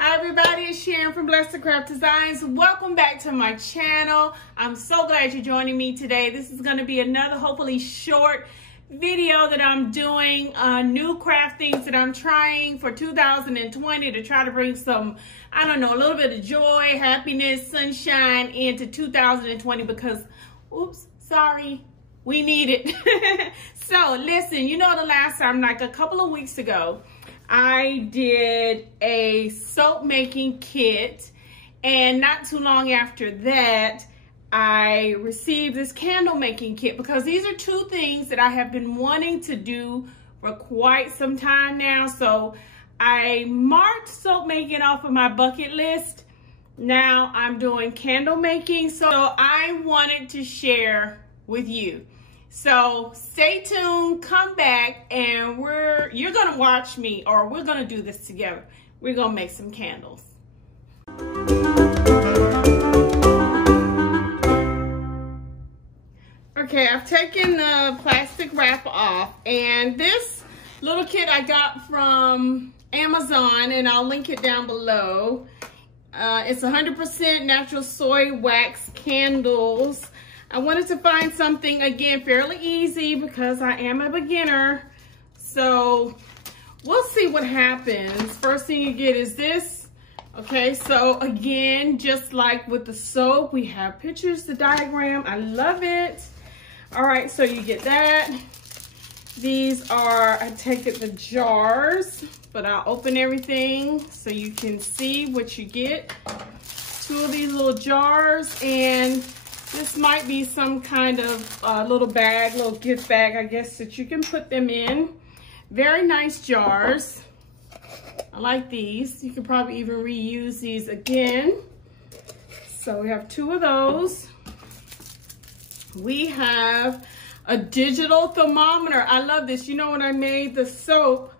Hi everybody, it's Sharon from Blessed to Craft Designs. Welcome back to my channel. I'm so glad you're joining me today. This is going to be another hopefully short video that I'm doing, new craft things that I'm trying for 2020 to try to bring some, I don't know, a little bit of joy, happiness, sunshine into 2020 because, oops, sorry, we need it. So listen, you know the last time, like a couple of weeks ago, I did a soap making kit, and not too long after that, I received this candle making kit because these are two things that I have been wanting to do for quite some time now. So I marked soap making off of my bucket list. Now I'm doing candle making, so I wanted to share with you. So stay tuned, come back, and you're gonna watch me, or we're gonna do this together. We're gonna make some candles. Okay, I've taken the plastic wrap off, and this little kit I got from Amazon, and I'll link it down below. It's 100% natural soy wax candles. I wanted to find something, again, fairly easy because I am a beginner. So we'll see what happens. First thing you get is this. Okay, so again, just like with the soap, we have pictures, the diagram. I love it. All right, so you get that. These are, I take it, the jars, but I'll open everything so you can see what you get. Two of these little jars, and this might be some kind of little bag, little gift bag, I guess, that you can put them in. Very nice jars. I like these. You can probably even reuse these again. So we have two of those. We have a digital thermometer. I love this. You know, when I made the soap,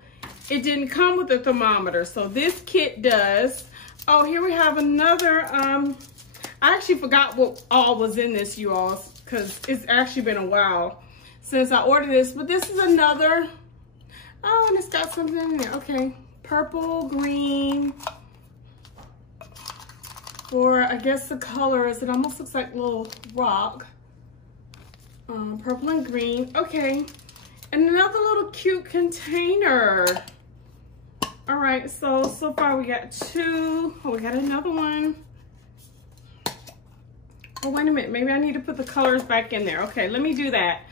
it didn't come with a thermometer. So this kit does. Oh, here we have another, I actually forgot what all was in this, you all, because it's actually been a while since I ordered this. But this is another, oh, and it's got something in there. Okay, purple, green, for, I guess the color is, it almost looks like a little rock. Purple and green, okay. And another little cute container. All right, so far we got two. Oh, we got another one. Oh, wait a minute, maybe I need to put the colors back in there. Okay, let me do that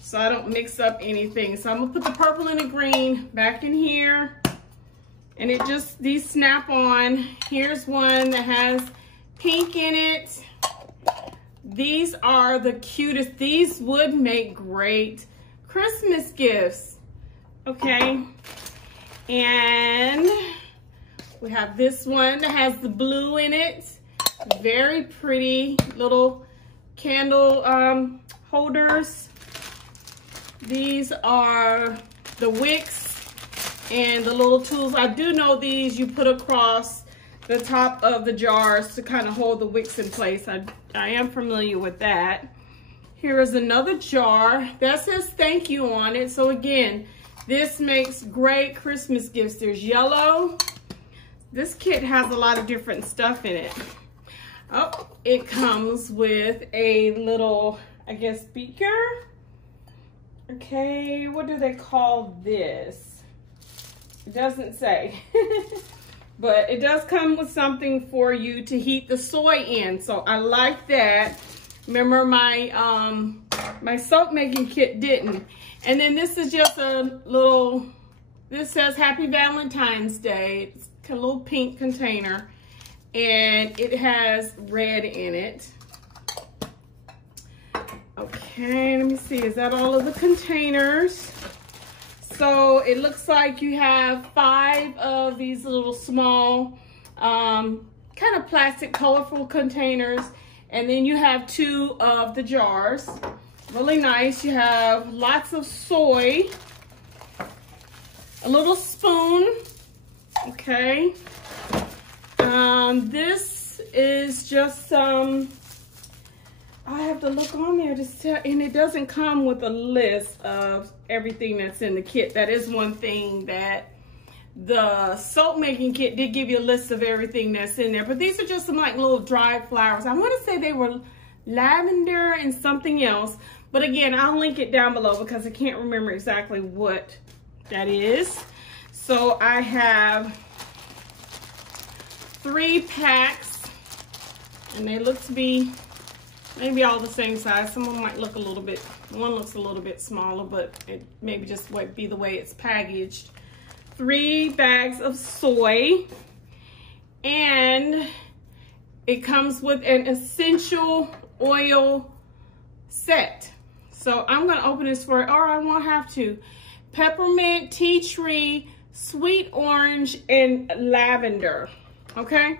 so I don't mix up anything. So I'm gonna put the purple and the green back in here. And it just, these snap on. Here's one that has pink in it. These are the cutest. These would make great Christmas gifts, okay? And we have this one that has the blue in it. Very pretty little candle holders. These are the Wicks and the little tools. I do know these you put across the top of the jars to kind of hold the wicks in place. I am familiar with that. Here is another jar that says thank you on it. So again, this makes great Christmas gifts. There's yellow. This kit has a lot of different stuff in it. Oh, it comes with a little, I guess, beaker. Okay, what do they call this? It doesn't say. But it does come with something for you to heat the soy in. So I like that. Remember my my soap making kit didn't. And then this is just a little, this says Happy Valentine's Day. It's a little pink container. And it has red in it. Okay, let me see. Is that all of the containers? So it looks like you have 5 of these little small, kind of plastic, colorful containers. And then you have 2 of the jars. Really nice. You have lots of soy. A little spoon. Okay. This is just some, I have to look on there to tell, and it doesn't come with a list of everything that's in the kit. That is one thing that the soap making kit did give you a list of everything that's in there, but these are just some like little dried flowers. I want to say they were lavender and something else, but again, I'll link it down below because I can't remember exactly what that is. So I have 3 packs, and they look to be maybe all the same size. Some of them might look a little bit, one looks a little bit smaller, but it maybe just might be the way it's packaged. 3 bags of soy, and it comes with an essential oil set. So I'm gonna open this for it, or I won't have to. Peppermint, tea tree, sweet orange, and lavender. Okay,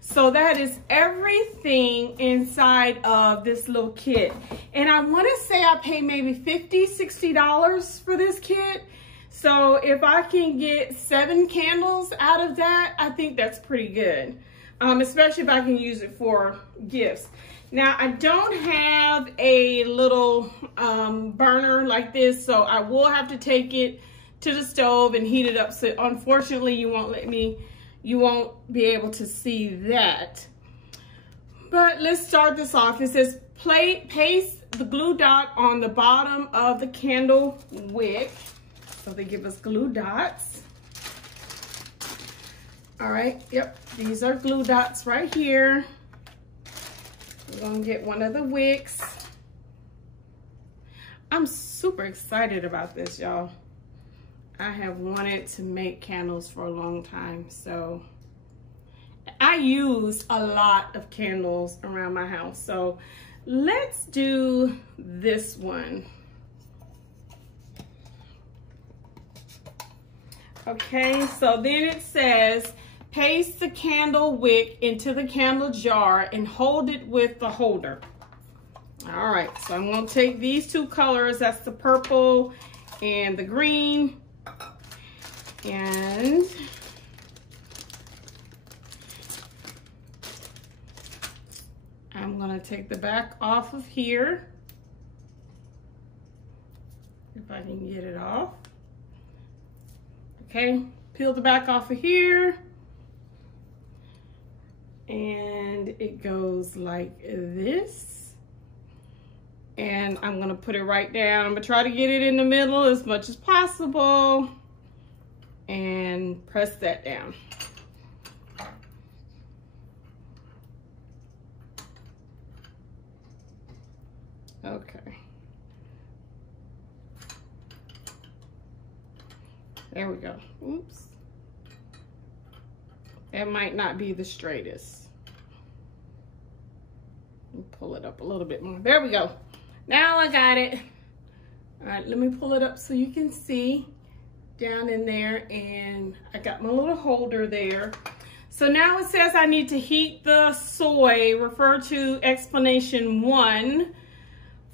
so that is everything inside of this little kit. And I want to say I paid maybe $50–60 for this kit. So if I can get 7 candles out of that, I think that's pretty good. Especially if I can use it for gifts. Now, I don't have a little burner like this, so I will have to take it to the stove and heat it up. So unfortunately, you won't be able to see that. But let's start this off. It says paste the glue dot on the bottom of the candle wick. So they give us glue dots. All right, yep, these are glue dots right here. We're gonna get one of the wicks. I'm super excited about this, y'all. I have wanted to make candles for a long time, so I use a lot of candles around my house. So let's do this one. Okay, so then it says, paste the candle wick into the candle jar and hold it with the holder. All right, so I'm gonna take these 2 colors, that's the purple and the green, and I'm gonna take the back off of here, if I can get it off. Okay, peel the back off of here, and it goes like this. And I'm gonna put it right down. I'm gonna try to get it in the middle as much as possible and press that down. Okay. There we go. Oops. That might not be the straightest. Pull it up a little bit more. There we go. Now I got it. All right, let me pull it up so you can see down in there, and I got my little holder there. So now it says I need to heat the soy, refer to explanation 1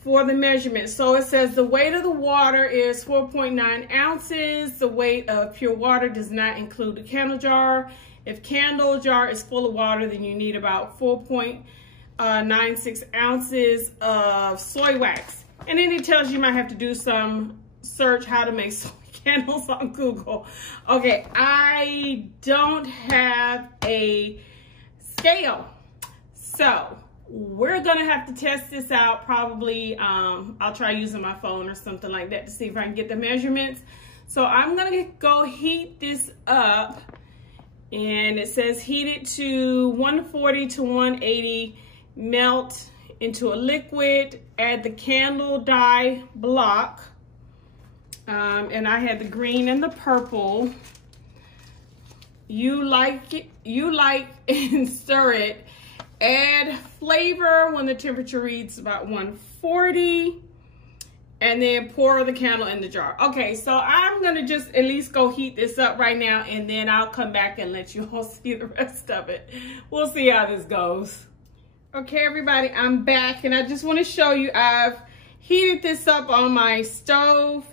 for the measurement. So it says the weight of the water is 4.9 ounces. The weight of pure water does not include the candle jar. If candle jar is full of water, then you need about 4.96 ounces of soy wax. And then it tells you might have to do some search how to make soy candles on Google. Okay, I don't have a scale, so we're gonna have to test this out. Probably I'll try using my phone or something like that to see if I can get the measurements. So I'm gonna go heat this up, and it says heat it to 140 to 180, melt into a liquid, add the candle dye block, and I had the green and the purple. You like and stir it. Add flavor when the temperature reads about 140, and then pour the candle in the jar. Okay, so I'm gonna just at least go heat this up right now, and then I'll come back and let you all see the rest of it. We'll see how this goes. Okay, everybody, I'm back, and I just want to show you I've heated this up on my stove.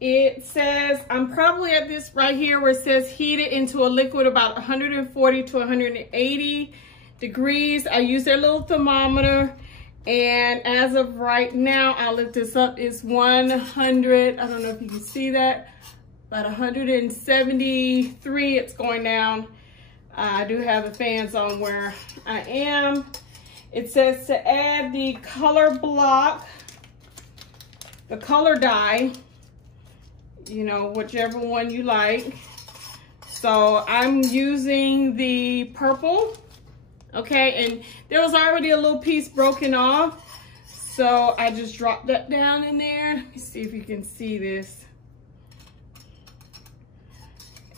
It says, I'm probably at this right here where it says heat it into a liquid about 140 to 180 degrees. I use their little thermometer, and as of right now, I'll lift this up, it's 100, I don't know if you can see that, about 173. It's going down. I do have the fans on where I am. It says to add the color block, the color dye, you know, whichever one you like. So I'm using the purple, okay? And there was already a little piece broken off. So I just dropped that down in there. Let me see if you can see this.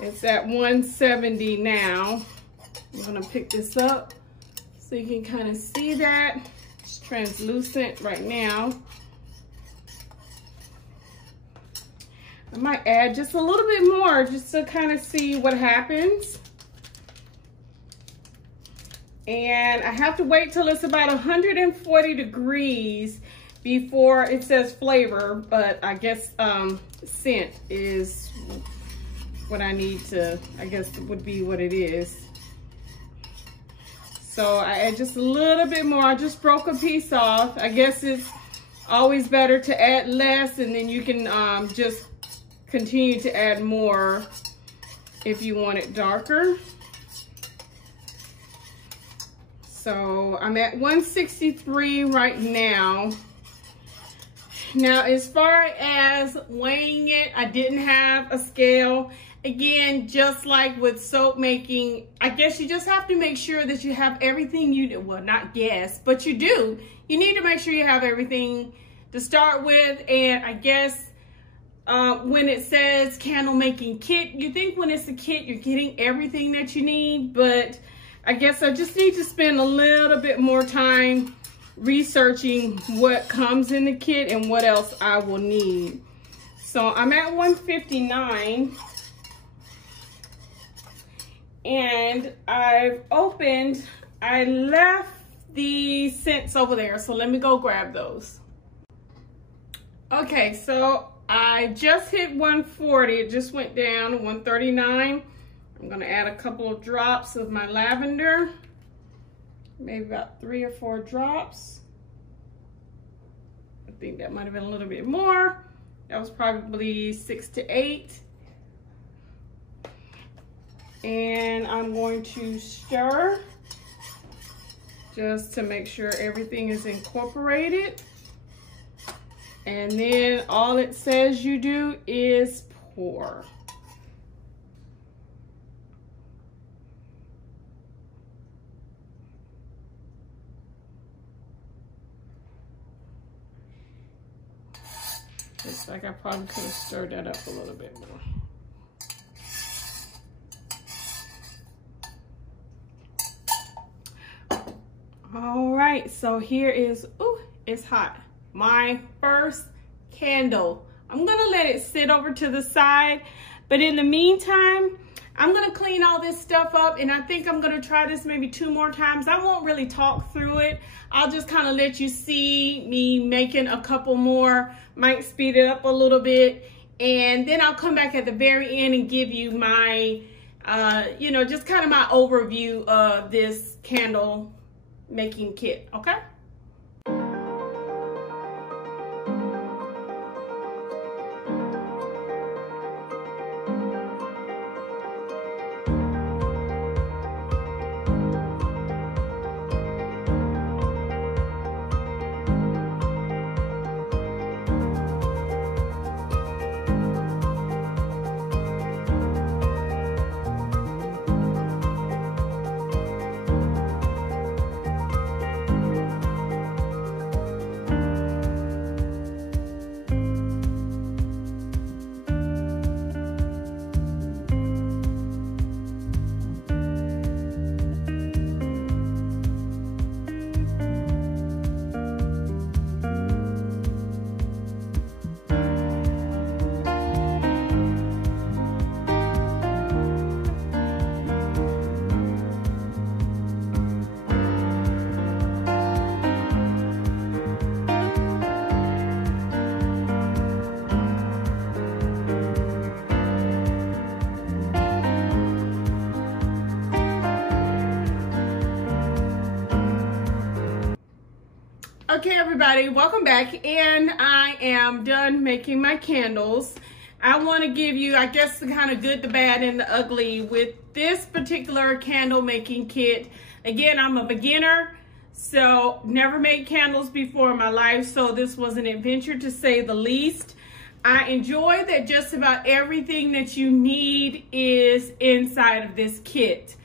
It's at 170 now. I'm gonna pick this up so you can kind of see that. It's translucent right now. I might add just a little bit more just to kind of see what happens. And I have to wait till it's about 140 degrees before it says flavor, but I guess scent is what I need to, I guess would be what it is. So I add just a little bit more. I just broke a piece off. I guess it's always better to add less, and then you can just continue to add more if you want it darker. So I'm at 163 right now. Now, as far as weighing it, I didn't have a scale. Again, just like with soap making, I guess you just have to make sure that you have everything you do. Well, not guess, but you do. You need to make sure you have everything to start with. And I guess when it says candle making kit, you think when it's a kit, you're getting everything that you need. But I guess I just need to spend a little bit more time researching what comes in the kit and what else I will need. So I'm at 159. And I've opened, I left the scents over there, so let me go grab those. Okay, so I just hit 140, it just went down to 139. I'm gonna add a couple of drops of my lavender, maybe about 3 or 4 drops. I think that might have been a little bit more. That was probably 6 to 8. And I'm going to stir just to make sure everything is incorporated. And then all it says you do is pour. Looks like I probably could have stirred that up a little bit more. All right, so here is, ooh, it's hot. My first candle. I'm gonna let it sit over to the side, but in the meantime, I'm gonna clean all this stuff up, and I think I'm gonna try this maybe 2 more times. I won't really talk through it. I'll just kind of let you see me making a couple more, might speed it up a little bit, and then I'll come back at the very end and give you my, you know, just kind of my overview of this candle making kit, okay? Okay, everybody, welcome back. And I am done making my candles. I want to give you, I guess, the kind of good, the bad, and the ugly with this particular candle making kit. Again, I'm a beginner, so never made candles before in my life, so this was an adventure to say the least. I enjoy that just about everything that you need is inside of this kit.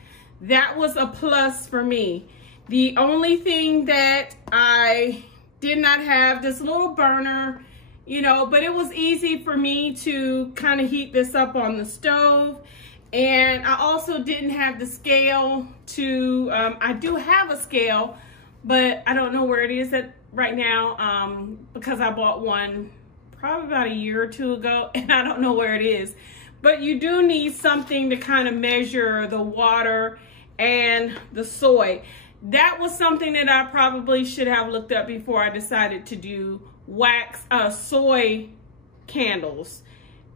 That was a plus for me. The only thing that I did not have, this little burner, you know, but it was easy for me to kind of heat this up on the stove. And I also didn't have the scale to, I do have a scale, but I don't know where it is right now because I bought one probably about a year or two ago and I don't know where it is. But you do need something to kind of measure the water and the soy. That was something that I probably should have looked up before I decided to do soy candles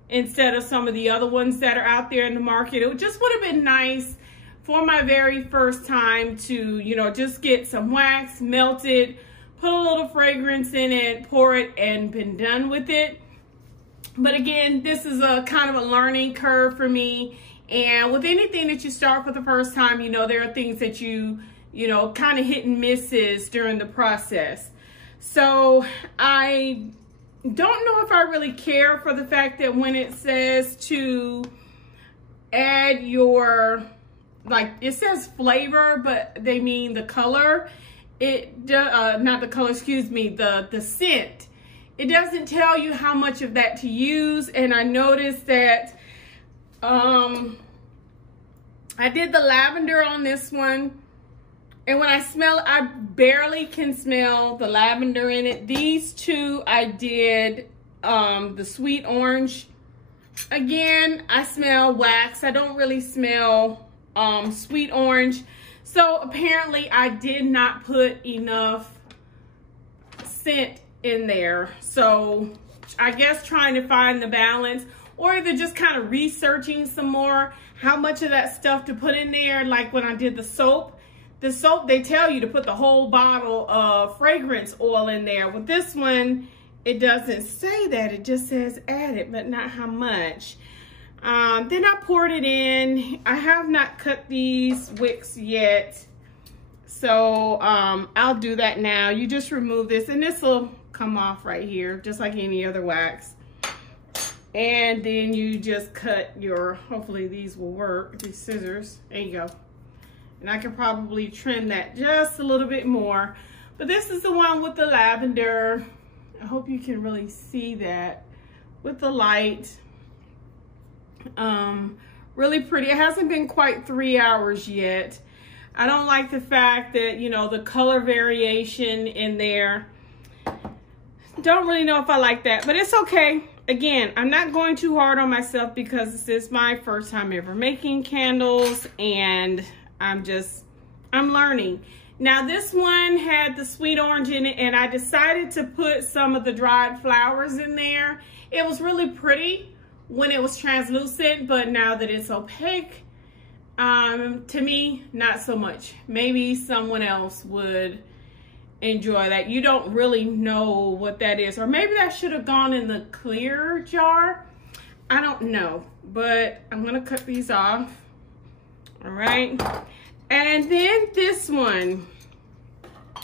instead of some of the other ones that are out there in the market. It just would have been nice for my very first time to, you know, just get some wax, melt it, put a little fragrance in it, pour it, and been done with it. But again, this is a kind of a learning curve for me. And with anything that you start for the first time, you know, there are things that you know, kind of hit and misses during the process. So I don't know if I really care for the fact that when it says to add your, like, it says flavor, but they mean the color. Not the color, excuse me, the scent. It doesn't tell you how much of that to use. And I noticed that I did the lavender on this one. And when I smell it, I barely can smell the lavender in it. These two, I did the sweet orange. Again, I smell wax. I don't really smell sweet orange. So apparently I did not put enough scent in there. So I guess trying to find the balance, or either just kind of researching some more how much of that stuff to put in there. Like when I did the soap, they tell you to put the whole bottle of fragrance oil in there. With this one, it doesn't say that. It just says add it, but not how much. Then I poured it in. I have not cut these wicks yet, so I'll do that now. You just remove this, and this will come off right here, just like any other wax. And then you just cut your, hopefully these will work, these scissors. There you go. And I can probably trim that just a little bit more. But this is the one with the lavender. I hope you can really see that with the light. Really pretty. It hasn't been quite 3 hours yet. I don't like the fact that, you know, the color variation in there. Don't really know if I like that, but it's okay. Again, I'm not going too hard on myself because this is my first time ever making candles, and I'm learning. Now this one had the sweet orange in it, and I decided to put some of the dried flowers in there. It was really pretty when it was translucent, but now that it's opaque, to me, not so much. Maybe someone else would enjoy that. You don't really know what that is, or maybe that should have gone in the clear jar. I don't know, but I'm gonna cut these off. All right, and then this one.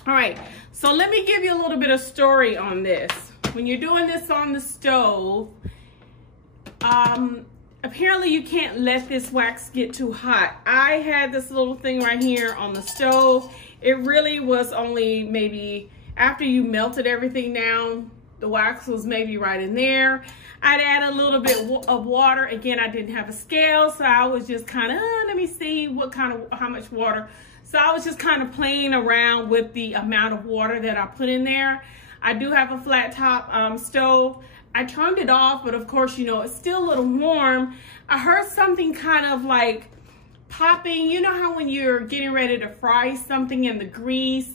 All right, so let me give you a little bit of story on this. When you're doing this on the stove, apparently you can't let this wax get too hot. I had this little thing right here on the stove. It really was only maybe after you melted everything down, the wax was maybe right in there. I'd add a little bit of water. Again, I didn't have a scale, so I was just kind of, let me see how much water. So I was just kind of playing around with the amount of water that I put in there. I do have a flat top stove. I turned it off, but of course, you know, it's still a little warm. I heard something kind of like popping. You know how when you're getting ready to fry something and the grease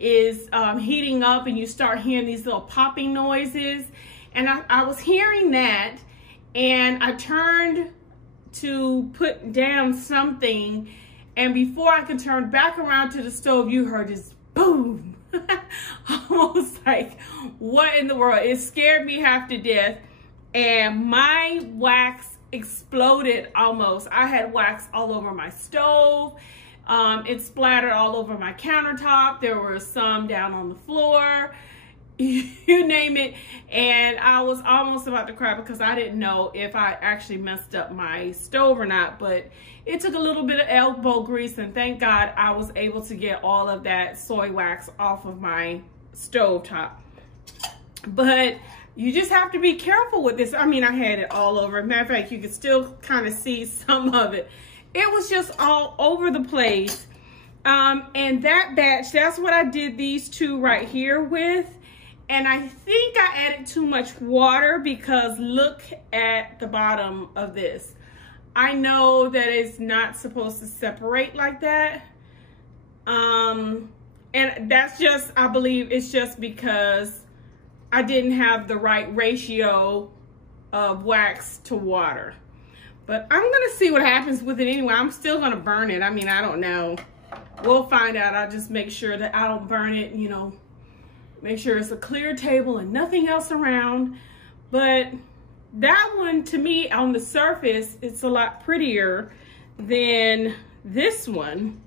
is heating up and you start hearing these little popping noises? And I was hearing that, and I turned to put down something, and before I could turn back around to the stove, you heard this boom. Almost like, what in the world? It scared me half to death. and my wax exploded almost. I had wax all over my stove. It splattered all over my countertop. There were some down on the floor, you name it. And I was almost about to cry because I didn't know if I actually messed up my stove or not. But it took a little bit of elbow grease, and thank God I was able to get all of that soy wax off of my stove top. But you just have to be careful with this. I mean, I had it all over. Matter of fact, you can still kind of see some of it. It was just all over the place. And that batch, that's what I did these two right here with. And I think I added too much water because look at the bottom of this. I know that it's not supposed to separate like that. And that's just, I believe it's just because I didn't have the right ratio of wax to water. But I'm gonna see what happens with it anyway. I'm still gonna burn it. I mean, I don't know. We'll find out. I'll just make sure that I don't burn it, you know, make sure it's a clear table and nothing else around. But that one, to me, on the surface, it's a lot prettier than this one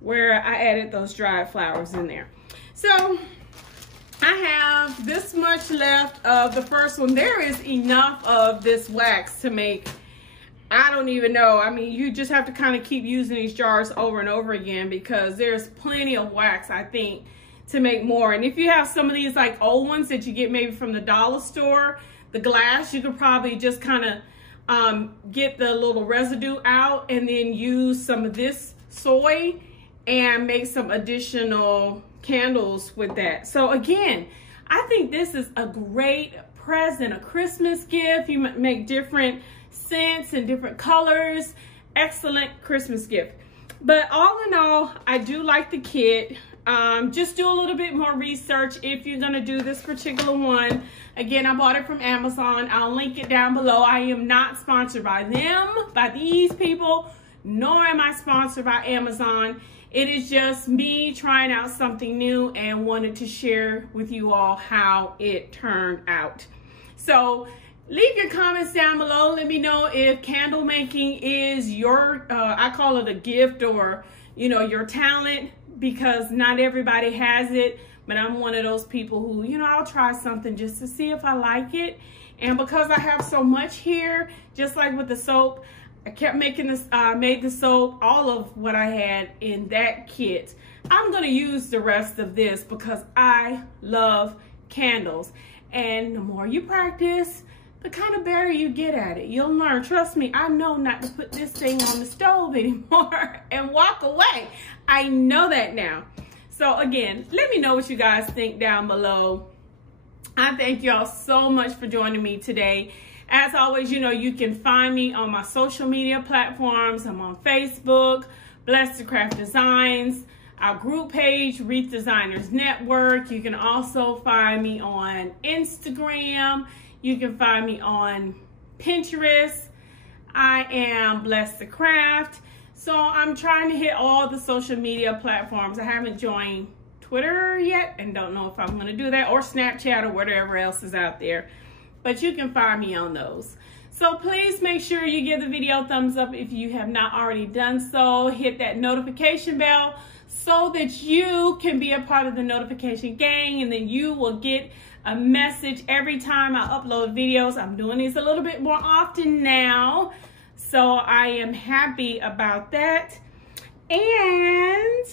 where I added those dried flowers in there. So I have this much left of the first one. There is enough of this wax to make, I don't even know. I mean, you just have to kind of keep using these jars over and over again because there's plenty of wax, I think, to make more. And if you have some of these like old ones that you get maybe from the dollar store, the glass, you could probably just kind of get the little residue out and then use some of this soy and make some additional candles with that. So again, I think this is a great present, a Christmas gift. You make different scents and different colors. Excellent Christmas gift. But all in all, I do like the kit. Just do a little bit more research if you're gonna do this particular one. Again, I bought it from Amazon. I'll link it down below. I am not sponsored by them, by these people, nor am I sponsored by Amazon. It is just me trying out something new and wanted to share with you all how it turned out. So leave your comments down below. Let me know if candle making is your, I call it a gift, or, you know, your talent, because not everybody has it. But I'm one of those people who, you know, I'll try something just to see if I like it. And because I have so much here, just like with the soap, I kept making this, made the soap, all of what I had in that kit. I'm gonna use the rest of this because I love candles. And the more you practice, the kind of better you get at it. You'll learn. Trust me, I know not to put this thing on the stove anymore and walk away. I know that now. So again, let me know what you guys think down below. I thank y'all so much for joining me today. As always, you know, you can find me on my social media platforms. I'm on Facebook, Blessed to Craft Designs, our group page, Wreath Designers Network. You can also find me on Instagram. You can find me on Pinterest. I am Blessed to Craft. So I'm trying to hit all the social media platforms. I haven't joined Twitter yet and don't know if I'm going to do that, or Snapchat, or whatever else is out there. But you can find me on those. So please make sure you give the video a thumbs up if you have not already done so. Hit that notification bell so that you can be a part of the notification gang, and then you will get a message every time I upload videos. I'm doing these a little bit more often now, so I am happy about that. And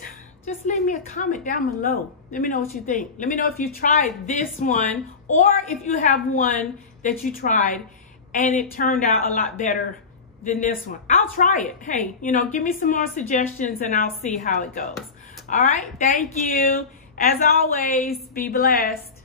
just leave me a comment down below. Let me know what you think. Let me know if you tried this one, or if you have one that you tried and it turned out a lot better than this one. I'll try it. Hey, you know, give me some more suggestions and I'll see how it goes. All right, thank you. As always, be blessed.